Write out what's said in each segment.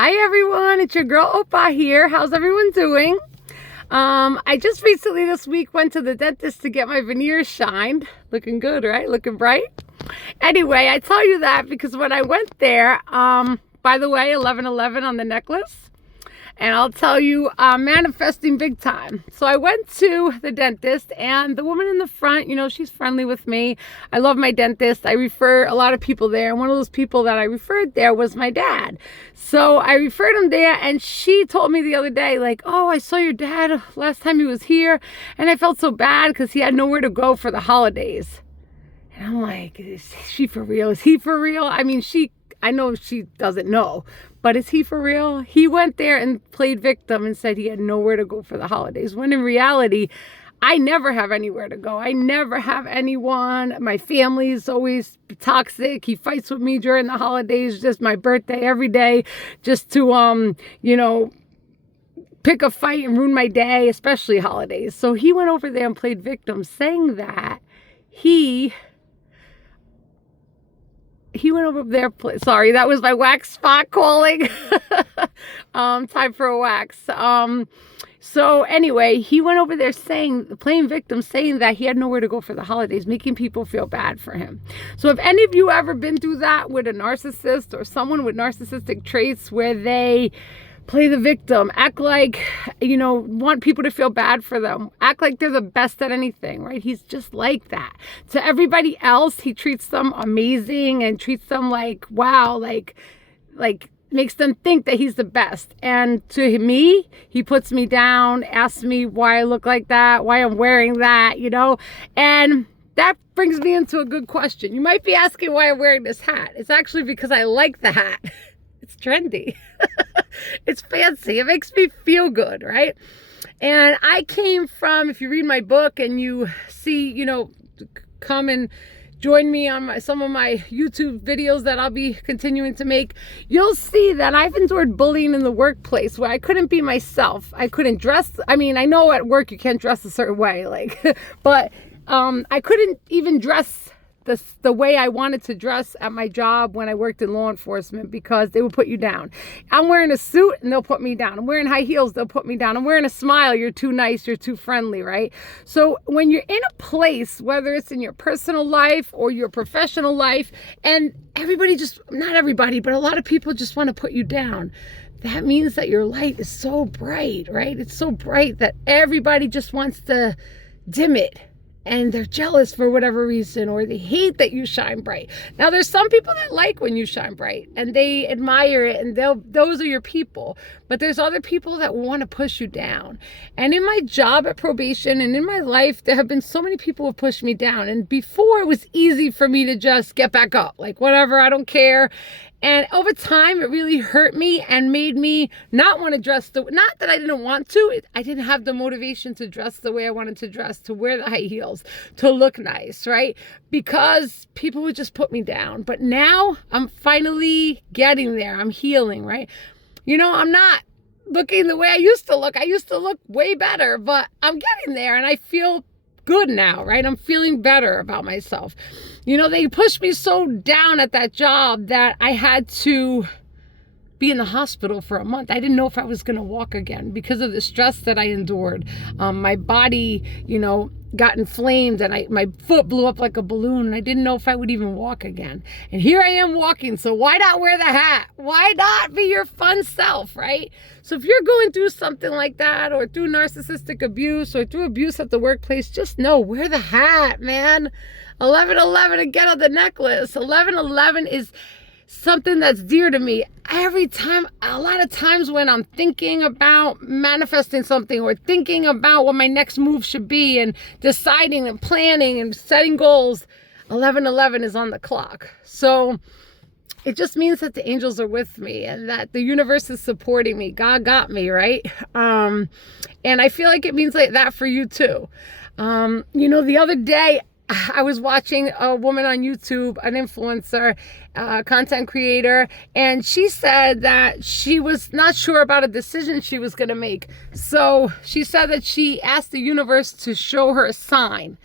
Hi everyone, it's your girl Opa here. How's everyone doing? I just recently this week went to the dentist to get my veneers shined. Looking good, right? Looking bright. Anyway, I tell you that because when I went there, by the way, 11/11 on the necklace. And I'll tell you, I'm manifesting big time. So I went to the dentist, and the woman in the front, she's friendly with me. I love my dentist. I refer a lot of people there. And one of those people that I referred there was my dad. So I referred him there, and she told me the other day, like, oh, I saw your dad last time he was here. And I felt so bad because he had nowhere to go for the holidays. And I'm like, is she for real? Is he for real? I mean, I know she doesn't know, but is he for real? He went there and played victim and said he had nowhere to go for the holidays, when in reality, I never have anywhere to go. I never have anyone. My family's always toxic. He fights with me during the holidays, just my birthday every day, just to, pick a fight and ruin my day, especially holidays. So he went over there and played victim, saying that he went over there. Sorry, that was my wax spot calling. Time for a wax. So anyway, he went over there playing victim, saying that he had nowhere to go for the holidays, making people feel bad for him. So if any of you ever been through that with a narcissist or someone with narcissistic traits where they play the victim, act like, want people to feel bad for them, act like they're the best at anything, right? He's just like that. To everybody else, he treats them amazing and treats them like, wow, like makes them think that he's the best. And to me, he puts me down, asks me why I look like that, why I'm wearing that, and that brings me into a good question. You might be asking why I'm wearing this hat. It's actually because I like the hat. It's trendy. It's fancy. It makes me feel good, right? And I came from, if you read my book and you see, come and join me on some of my YouTube videos that I'll be continuing to make, you'll see that I've endured bullying in the workplace where I couldn't be myself. I couldn't dress. I mean, I know at work you can't dress a certain way, but I couldn't even dress the way I wanted to dress at my job when I worked in law enforcement, because they would put you down. I'm wearing a suit and they'll put me down. I'm wearing high heels, they'll put me down. I'm wearing a smile, you're too nice, you're too friendly, right? So when you're in a place, whether it's in your personal life or your professional life, and not everybody, but a lot of people just want to put you down, that means that your light is so bright, right? It's so bright that everybody just wants to dim it. And they're jealous for whatever reason, or they hate that you shine bright. Now, there's some people that like when you shine bright and they admire it, and those are your people. But there's other people that want to push you down. And in my job at probation and in my life, there have been so many people who have pushed me down. And before, it was easy for me to just get back up, like whatever, I don't care. And over time, it really hurt me and made me not want to dress not that I didn't want to, I didn't have the motivation to dress the way I wanted to dress, to wear the high heels, to look nice, right? Because people would just put me down. But now I'm finally getting there. I'm healing, right? I'm not looking the way I used to look. I used to look way better, but I'm getting there and I feel good now, right? I'm feeling better about myself. They pushed me so down at that job that I had to be in the hospital for a month. I didn't know if I was going to walk again because of the stress that I endured. My body, got inflamed, and my foot blew up like a balloon, and I didn't know if I would even walk again. And here I am walking. So why not wear the hat? Why not be your fun self, right? So if you're going through something like that, or through narcissistic abuse, or through abuse at the workplace, just know, wear the hat, man. 11/11 and get on the necklace. 11/11 is something that's dear to me. A lot of times when I'm thinking about manifesting something, or thinking about what my next move should be, and deciding and planning and setting goals, 11/11 is on the clock. So it just means that the angels are with me and that the universe is supporting me. God got me, right? And I feel like it means like that for you too. The other day, I was watching a woman on YouTube, an influencer, content creator, and she said that she was not sure about a decision she was going to make. So she said that she asked the universe to show her a sign.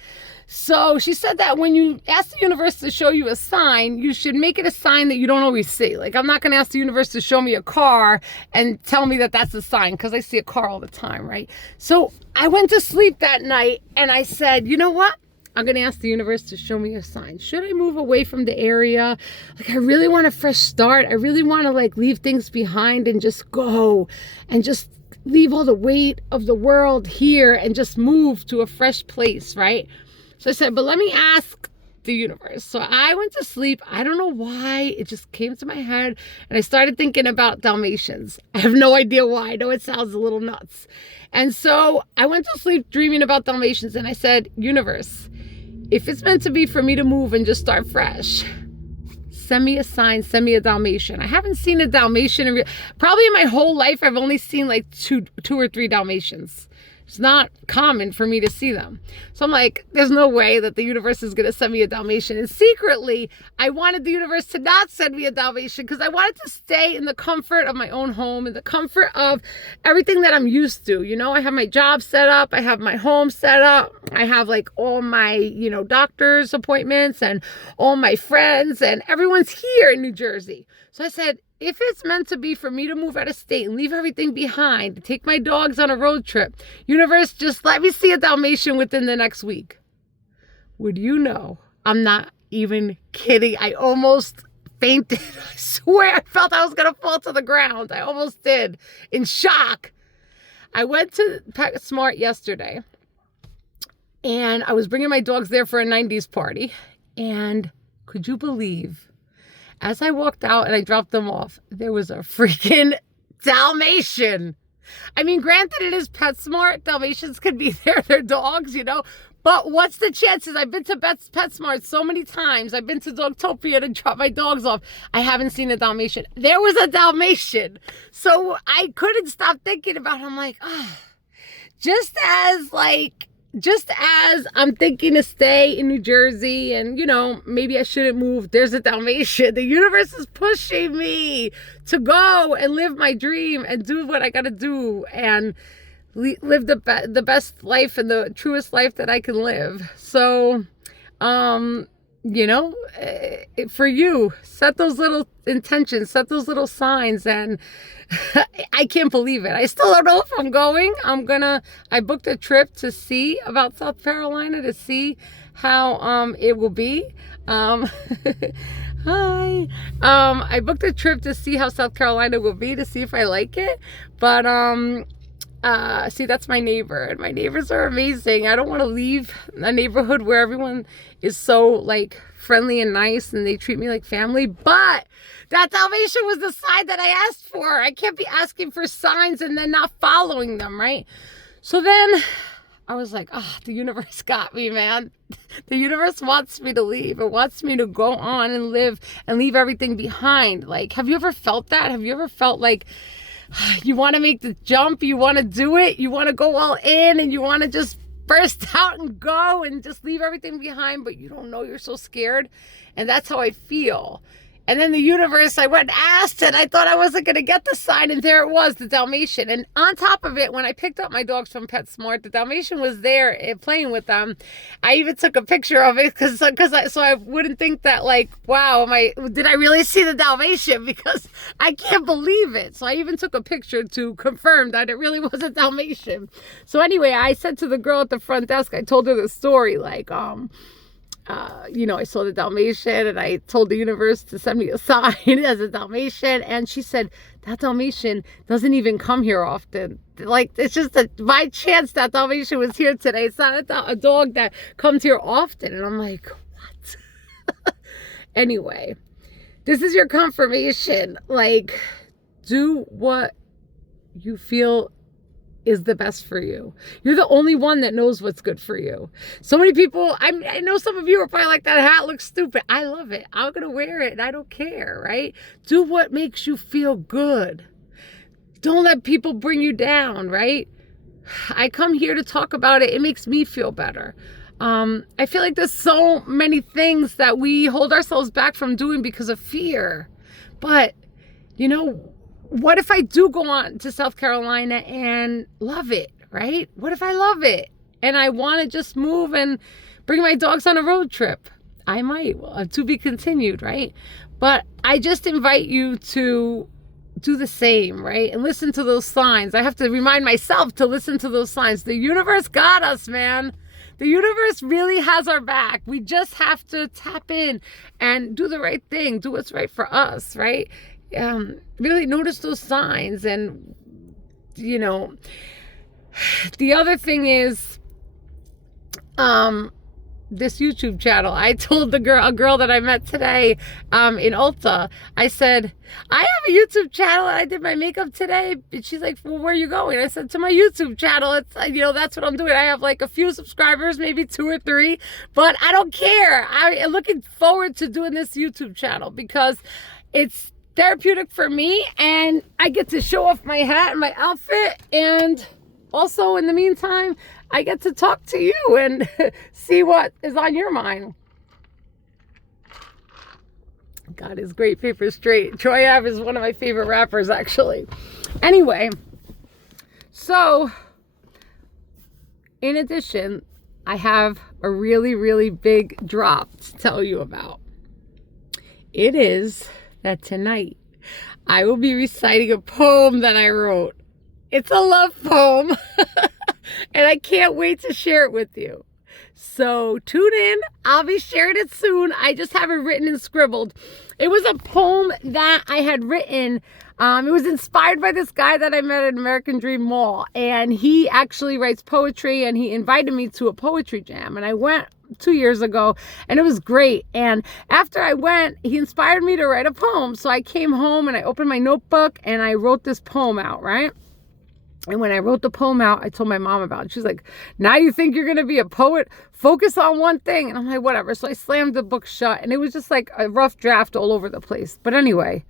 So she said that when you ask the universe to show you a sign, you should make it a sign that you don't always see. Like, I'm not going to ask the universe to show me a car and tell me that that's a sign, because I see a car all the time, right? So I went to sleep that night and I said, you know what? I'm going to ask the universe to show me a sign. Should I move away from the area? Like, I really want a fresh start. I really want to like leave things behind and just go and just leave all the weight of the world here and just move to a fresh place, right? So I said, but let me ask the universe. So I went to sleep. I don't know why. It just came to my head and I started thinking about Dalmatians. I have no idea why. I know it sounds a little nuts. And so I went to sleep dreaming about Dalmatians and I said, universe, if it's meant to be for me to move and just start fresh, send me a sign, send me a Dalmatian. I haven't seen a Dalmatian probably in my whole life. I've only seen like two or three Dalmatians. It's not common for me to see them. So I'm like, there's no way that the universe is going to send me a Dalmatian. And secretly, I wanted the universe to not send me a Dalmatian because I wanted to stay in the comfort of my own home, in the comfort of everything that I'm used to. You know, I have my job set up. I have my home set up. I have like all my, you know, doctor's appointments and all my friends and everyone's here in New Jersey. So I said, if it's meant to be for me to move out of state and leave everything behind, to take my dogs on a road trip, universe, just let me see a Dalmatian within the next week. Would you know? I'm not even kidding. I almost fainted. I swear I felt I was going to fall to the ground. I almost did, in shock. I went to PetSmart yesterday and I was bringing my dogs there for a 90s party. And could you believe, as I walked out and I dropped them off, there was a freaking Dalmatian. I mean, granted, it is PetSmart. Dalmatians could be there, they're dogs, you know. But what's the chances? I've been to PetSmart so many times. I've been to Dogtopia to drop my dogs off. I haven't seen a Dalmatian. There was a Dalmatian. So I couldn't stop thinking about it. I'm like, just as I'm thinking to stay in New Jersey and, you know, maybe I shouldn't move, there's a Dalmatian. The universe is pushing me to go and live my dream and do what I got to do and live the best life and the truest life that I can live. So, you know, for you, set those little intentions, set those little signs, and I can't believe it. I still don't know if I'm going. I booked a trip to see about South Carolina, to see how it will be. Hi. I booked a trip to see how South Carolina will be, to see if I like it. But see, that's my neighbor, and my neighbors are amazing. I don't want to leave a neighborhood where everyone is so like friendly and nice and they treat me like family, but that Dalmatian was the sign that I asked for. I can't be asking for signs and then not following them, right? So then I was like, the universe got me, man. The universe wants me to leave. It wants me to go on and live and leave everything behind. Like, have you ever felt that? Have you ever felt like you want to make the jump, you want to do it, you want to go all in, and you want to just burst out and go and just leave everything behind, but you don't know, you're so scared? And that's how I feel. And then the universe, I went and asked, and I thought I wasn't going to get the sign, and there it was, the Dalmatian. And on top of it, when I picked up my dogs from PetSmart, the Dalmatian was there playing with them. I even took a picture of it so I wouldn't think that, like, wow, did I really see the Dalmatian? Because I can't believe it. So I even took a picture to confirm that it really was a Dalmatian. So anyway, I said to the girl at the front desk, I told her the story, like, you know, I saw the Dalmatian and I told the universe to send me a sign as a Dalmatian. And she said, that Dalmatian doesn't even come here often. Like, it's just by chance that Dalmatian was here today. It's not a dog that comes here often. And I'm like, what? Anyway, this is your confirmation. Like, do what you feel is the best for you. You're the only one that knows what's good for you. So many people, I know some of you are probably like, that hat looks stupid. I love it. I'm going to wear it and I don't care, right? Do what makes you feel good. Don't let people bring you down, right? I come here to talk about it. It makes me feel better. I feel like there's so many things that we hold ourselves back from doing because of fear. But, you know, what if I do go on to South Carolina and love it, right? What if I love it and I want to just move and bring my dogs on a road trip. I might, well, to be continued, right? But I just invite you to do the same, right? And listen to those signs. I have to remind myself to listen to those signs. The universe got us, man. The universe really has our back. We just have to tap in and do the right thing, do what's right for us, right? Really notice those signs. And, you know, the other thing is, this YouTube channel. I told a girl that I met today in Ulta, I said, I have a YouTube channel and I did my makeup today. And she's like, well, where are you going? I said, to my YouTube channel. It's, you know, that's what I'm doing. I have like a few subscribers, maybe 2 or 3, but I don't care. I'm looking forward to doing this YouTube channel because it's therapeutic for me and I get to show off my hat and my outfit, and also in the meantime, I get to talk to you and see what is on your mind. God, his great paper straight. Troy Ave is one of my favorite rappers, actually. Anyway, so in addition, I have a really, really big drop to tell you about. It is that tonight I will be reciting a poem that I wrote. It's a love poem. And I can't wait to share it with you. So tune in. I'll be sharing it soon. I just have it written and scribbled. It was a poem that I had written. It was inspired by this guy that I met at American Dream Mall. And he actually writes poetry, and he invited me to a poetry jam. And I went 2 years ago, and it was great. And after I went, he inspired me to write a poem. So I came home and I opened my notebook and I wrote this poem out, right? And when I wrote the poem out, I told my mom about it. She's like, now you think you're going to be a poet? Focus on one thing. And I'm like, whatever. So I slammed the book shut, and it was just like a rough draft all over the place. But anyway,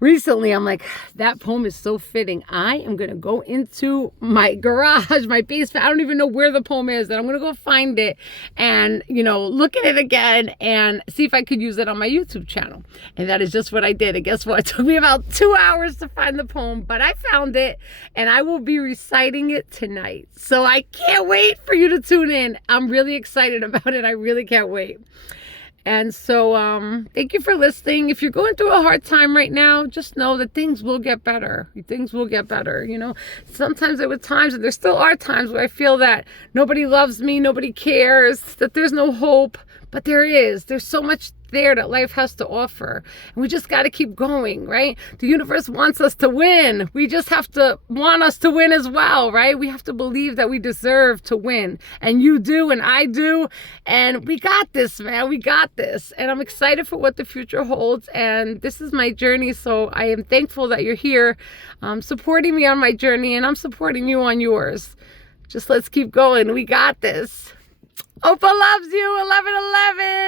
recently I'm like, that poem is so fitting. I am going to go into my garage, my basement. I don't even know where the poem is. And I'm going to go find it and, you know, look at it again and see if I could use it on my YouTube channel. And that is just what I did. And guess what? It took me about 2 hours to find the poem, but I found it and I will be reciting it tonight. So I can't wait for you to tune in. I'm really excited about it. I really can't wait. And so thank you for listening. If you're going through a hard time right now, just know that things will get better. Things will get better. You know, sometimes there were times, and there still are times, where I feel that nobody loves me, nobody cares, that there's no hope. But there is. There's so much there that life has to offer. And we just got to keep going, right? The universe wants us to win. We just have to want us to win as well, right? We have to believe that we deserve to win. And you do, and I do. And we got this, man. We got this. And I'm excited for what the future holds. And this is my journey. So I am thankful that you're here supporting me on my journey. And I'm supporting you on yours. Just let's keep going. We got this. Opa loves you. 1111.